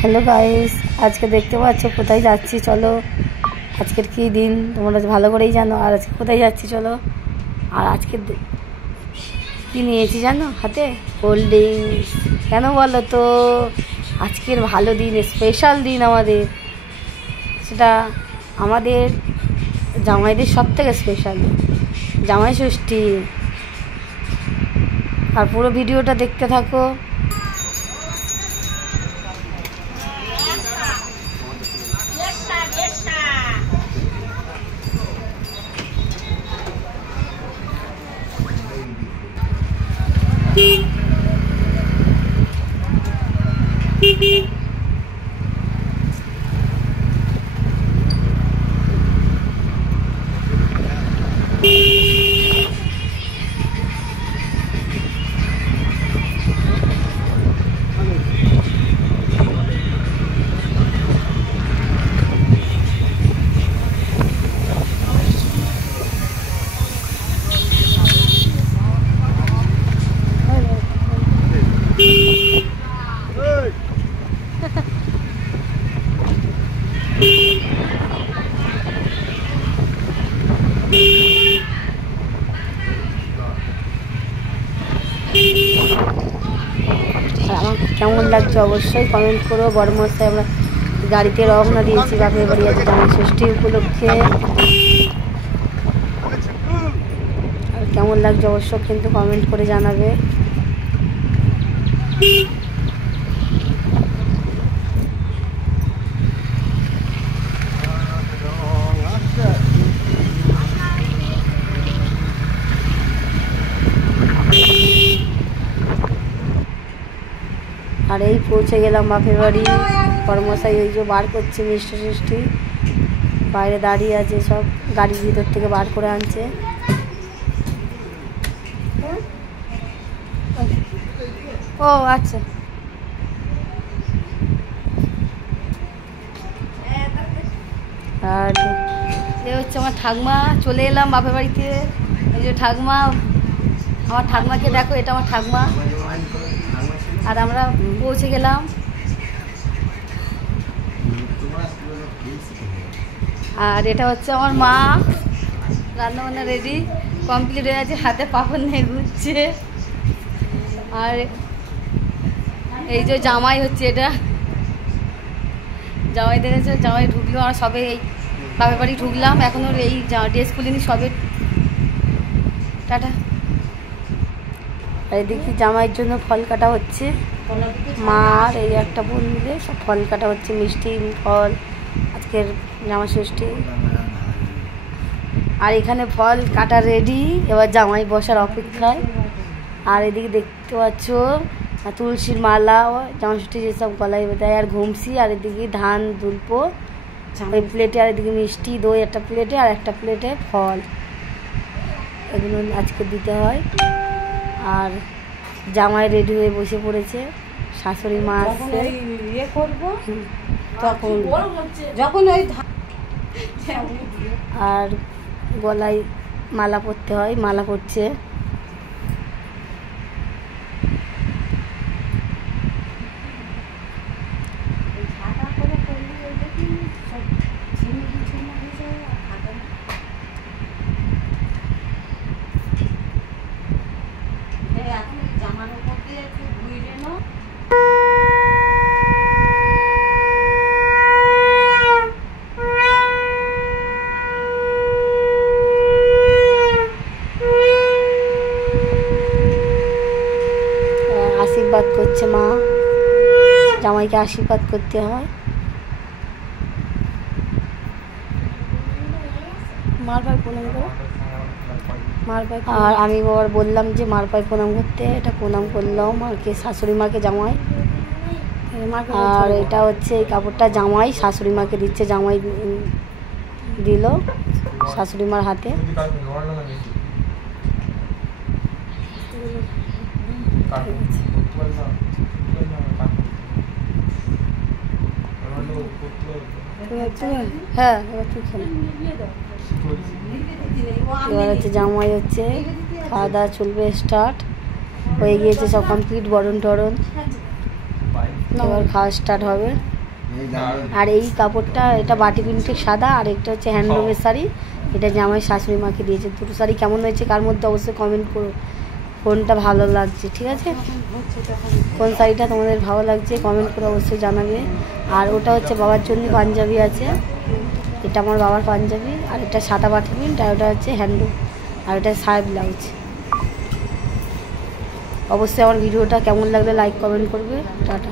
Hello guys, আজকে দেখতে পাচ্ছ কোথায় যাচ্ছি। চলো, আজকের কি দিন তোমরা ভালো করেই জানো। আর আজকে কোথায় যাচ্ছি চলো। আর আজকে কি নিয়েছি জানো হাতে? Cold drinks. কেন বলো তো? আজকের ভালো দিন, স্পেশাল দিন আমাদের। সেটা আমাদের জামাইদের সব থেকে স্পেশাল জামাই ষষ্ঠী। আর পুরো ভিডিওটা দেখতে থাকো। আমার কেমন লাগছে অবশ্যই কমেন্ট করো। বড় মশাই আমরা গাড়িতে রওনা দিয়েছি বাপের বাড়ি আজ জামাই ষষ্ঠী উপলক্ষে। আর কেমন লাগছে অবশ্যই কিন্তু কমেন্ট করে জানাবে। আর এই পৌঁছে গেলাম বাপের বাড়ি। কর্মশাই ওই যে বার করছে মিষ্টি টিষ্টি, বাইরে দাঁড়িয়ে আছে, সব গাড়ির ভিতর থেকে বার করে আনছে। ও আচ্ছা, আর এ হচ্ছে আমার ঠাকমা। চলে এলাম বাপের বাড়িতে। এই যে ঠাকমা, আমার ঠাকমাকে দেখো, এটা আমার ঠাকমা। আর আমরা পৌঁছে গেলাম। আর এটা হচ্ছে আমার মা, রান্নাবান্না রেডি কমপ্লিট হয়ে আছে, হাতে পাপড় নিয়ে ঘুরছে। আর এই যে জামাই হচ্ছে, এটা জামাই দেখেছে, জামাই ঢুকলো। আর সবে এই বাপের বাড়ি ঢুকলাম, এখনও এই ড্রেস খুলিনি, সবে টাটা। আর এদিকে জামাইয়ের জন্য ফল কাটা হচ্ছে। মা আর এই একটা বোন মিলে সব ফল কাটা হচ্ছে, মিষ্টি ফল, আজকের জামাই ষষ্ঠী। আর এখানে ফল কাটা রেডি, এবার জামাই বসার অপেক্ষায়। আর এদিকে দেখতে পাচ্ছ তুলসীর মালা, জামাই ষষ্ঠী যেসব গলায় দেয়, আর ঘুমসি। আর এদিকে ধান দুলপো ওই প্লেটে, আর এদিকে মিষ্টি দই একটা প্লেটে, আর একটা প্লেটে ফল, এগুলো আজকে দিতে হয়। আর জামাই রেডি হয়ে বসে পড়েছে। শাশুড়ি মা আসছে ইয়ে করবো তখন, যখন ওই আর গলায় মালা পরতে হয়, মালা পরছে। আশীর্বাদ করছে মা, জামাইকে আশীর্বাদ করতে হয়। মার পায়ে প্রণাম করো, মার পায়ে। আর আমি আবার বললাম যে মার পায়ে প্রণাম করতে, এটা প্রণাম করলাম মাকে, শাশুড়ি মাকে জামাই। আর এটা হচ্ছে এই কাপড়টা জামাই শাশুড়ি মাকে দিচ্ছে, জামাই দিল শাশুড়ি মার হাতে। হ্যাঁ, এবার তুই খেলে। এবার হচ্ছে জামাই হচ্ছে খাওয়া দাওয়া চলবে, স্টার্ট হয়ে গিয়েছে, সব কমপ্লিট, বরণ টরণ। এবার খাওয়া স্টার্ট হবে। আর এই কাপড়টা এটা বাটি প্রিন্টের সাদা, আর একটা হচ্ছে হ্যান্ডলুমের শাড়ি, এটা জামাই শাশুড়ি মাকে দিয়েছে। দুটো শাড়ি কেমন হয়েছে কার মধ্যে অবশ্যই কমেন্ট করো কোনটা ভালো লাগছে, ঠিক আছে? কোন শাড়িটা তোমাদের ভালো লাগছে কমেন্ট করে অবশ্যই জানাবে। আর ওটা হচ্ছে বাবার জন্য পাঞ্জাবি আছে, এটা আমার বাবার পাঞ্জাবি, আর এটা সাদা বাটি প্রিন্ট, আর ওটা হচ্ছে হ্যান্ডলুম, আর এটা শাড়ি ব্লাউজ। অবশ্যই আমার ভিডিওটা কেমন লাগলে লাইক কমেন্ট করবে। টাটা।